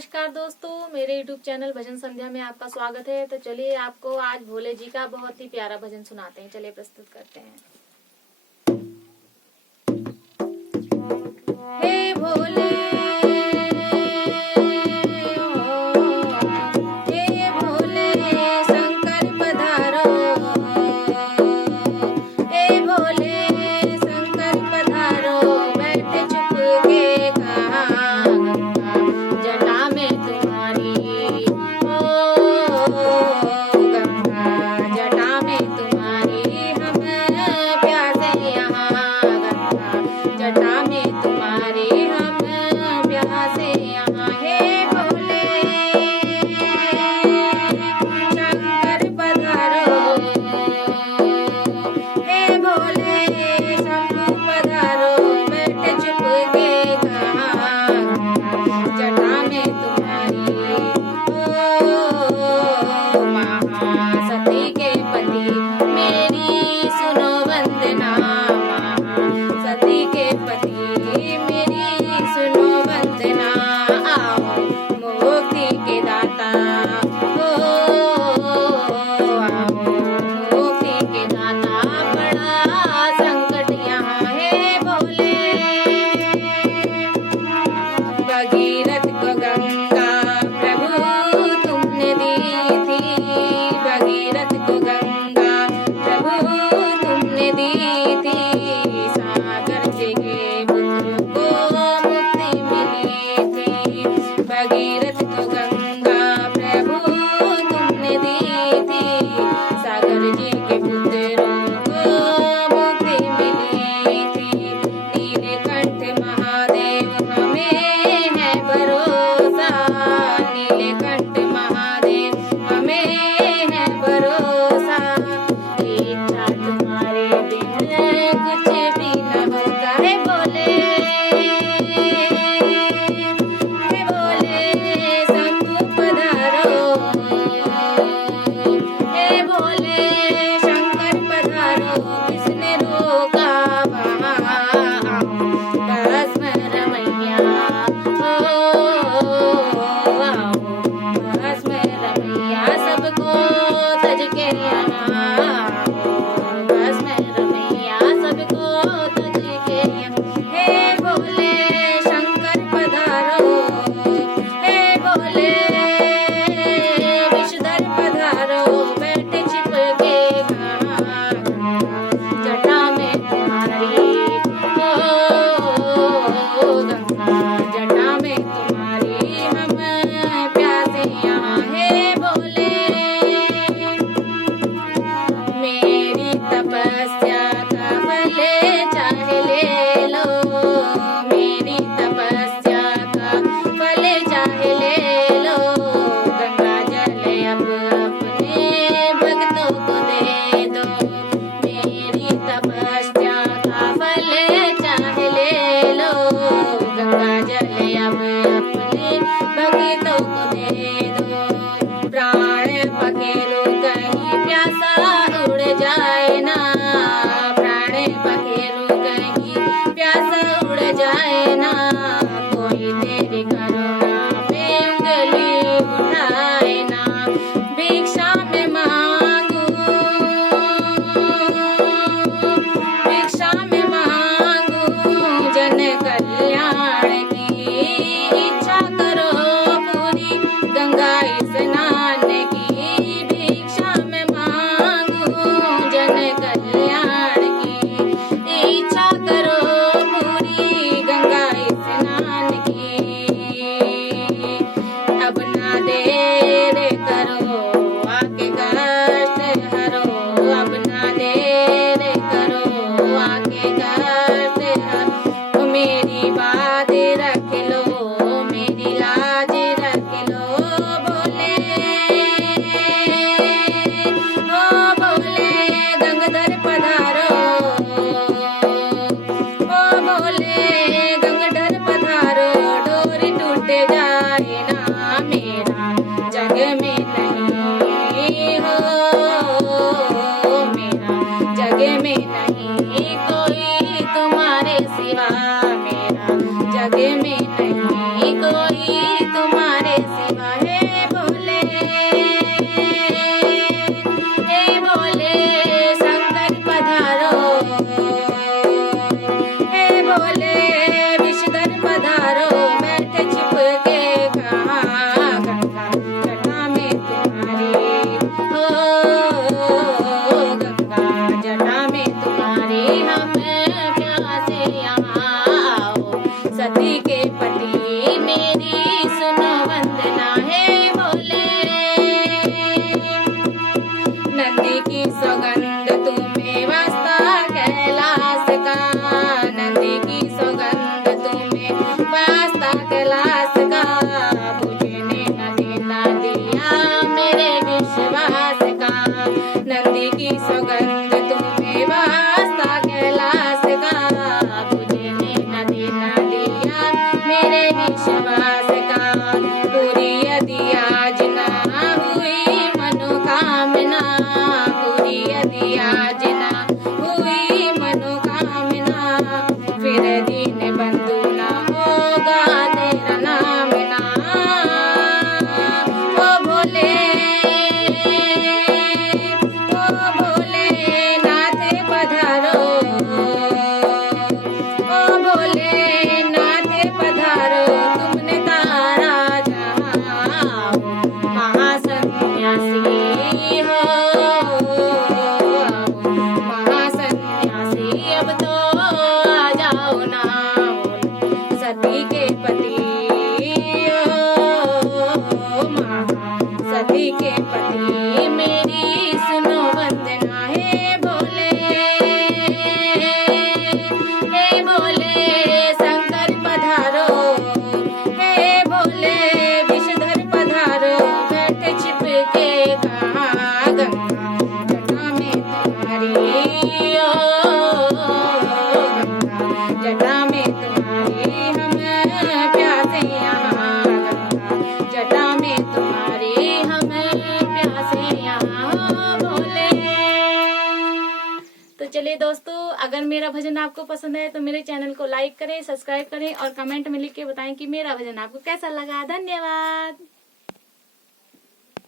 नमस्कार दोस्तों, मेरे YouTube चैनल भजन संध्या में आपका स्वागत है। तो चलिए आपको आज भोले जी का बहुत ही प्यारा भजन सुनाते हैं। चलिए प्रस्तुत करते हैं। हे भोले हे भोले शंकर पधारो, हे भोले शंकर पधारो, बैठे चुप के कहाँ जटा में तुम्हारी, गंगा जटा में तुम्हारी, हम प्यासे यहाँ, गंगा जटा में तुम्हारी, हम प्यासे यहाँ। हे भोले शंकर पधारो, हे भोले शंभु पधारो, बैठे चुप के कहाँ जटा में तुम्हारी, महासती के पति मेरी सुनो वंदना, महासती के पति मेरी सुनो वंदना, आओ मुक्ति के दाता, आओ मुक्ति के दाता, बड़ा संकट यहाँ। हे भोले भगीरथ को गंगा प्रभु तुमने दी थी, भगीरथ को गंगा प्रभु तुमने दी थी, सागर से के पुत्र को मुक्ति मिली थी, भगीरथ को गंगा प्रभु तुमने दी थी, सागर जी के पुत्रों को मुक्ति मिली थी, नीलकंठ महादेव हमें है भरोसा, नीलकंठ महादेव हमें है भरोसा, इच्छा तुम्हारे बिन कुछ भी न होता। है भोले शंभु पधारो, हे भोले शंकर पधारो, किसने रोका वहाँ भस्म रमैया, भस्म रमैया सबको तज के यहाँ, भस्म रमैया सबको तज के यहाँ। हे भोले शंकर पधारो, हे भोले विषधर पधारो, बैठे छिप के कहाँ जटा में तुम्हारी, गंगा जटा में तुम्हारी, हम प्यासे यहाँ। हे भोले मेरी तपस्या का फल चाहे ले लो, मेरी तपस्या का फल चाहे ले लो, गंगा जल अब अपने भक्तों को दे दो, मेरी तपस्या का फल चाहे ले लो, गंगा जल अब अपने भक्तों को दे दो, प्राण पखेरु कहीं प्यासा उड़ जाए ना, प्राण पखेरु कहीं प्यासा उड़ जाए ना, कोई तेरी करुणा पे उंगली उठाए ना, भिक्षा में मांगू, भिक्षा में मांगू जन कल्याण की, इच्छा करो पूरी गंगा स्नान की, भिक्षा में मांगू जन कल्याण की, इच्छा करो पूरी गंगा स्नान की, अब ना देर करो आके कष्ट हरो, अब ना देर करो आके कष्ट हरो, मेरी बात रख लो, मेरी लाज रख लो, भोले ओ भोले गंगाधर पधारो, ओ भोले गंगाधर पधारो, डोरी टूट जाए ना मेरा जग में नहीं हो, मेरा जग में नहीं कोई तुम्हारे सिवा, मेरा जग में नहीं कोई तुम्हारे पूरी यदि आज ना हुई मनोकामना, पूरी यदि आज ना हुई मनोकामना, फिर दीन बंधु ना होगा तेरा नाम ना। ओ भोले, ओ भोलेनाथ पधारो, ओ भोलेनाथ पधारो, तुमने तारा जहां, महासन्यासी हो, महासन्यासी अब तो आ जाओ ना, सती के पति ओ सती के पति, मेरी सुनो वंदना हे भोले, हे भोले शंकर पधारो, हे भोले विषधर पधारो, बैठे छिप के कहाँ गंगा जटा में तुम्हारी, ओ गंगा जटा में तुम्हारी, हम प्यासे यहाँ, गंगा जटा में तुम्हारी, हम प्यासे यहाँ भोले। तो चलिए दोस्तों, अगर मेरा भजन आपको पसंद है तो मेरे चैनल को लाइक करें, सब्सक्राइब करें और कमेंट में लिख के बताएं कि मेरा भजन आपको कैसा लगा। धन्यवाद।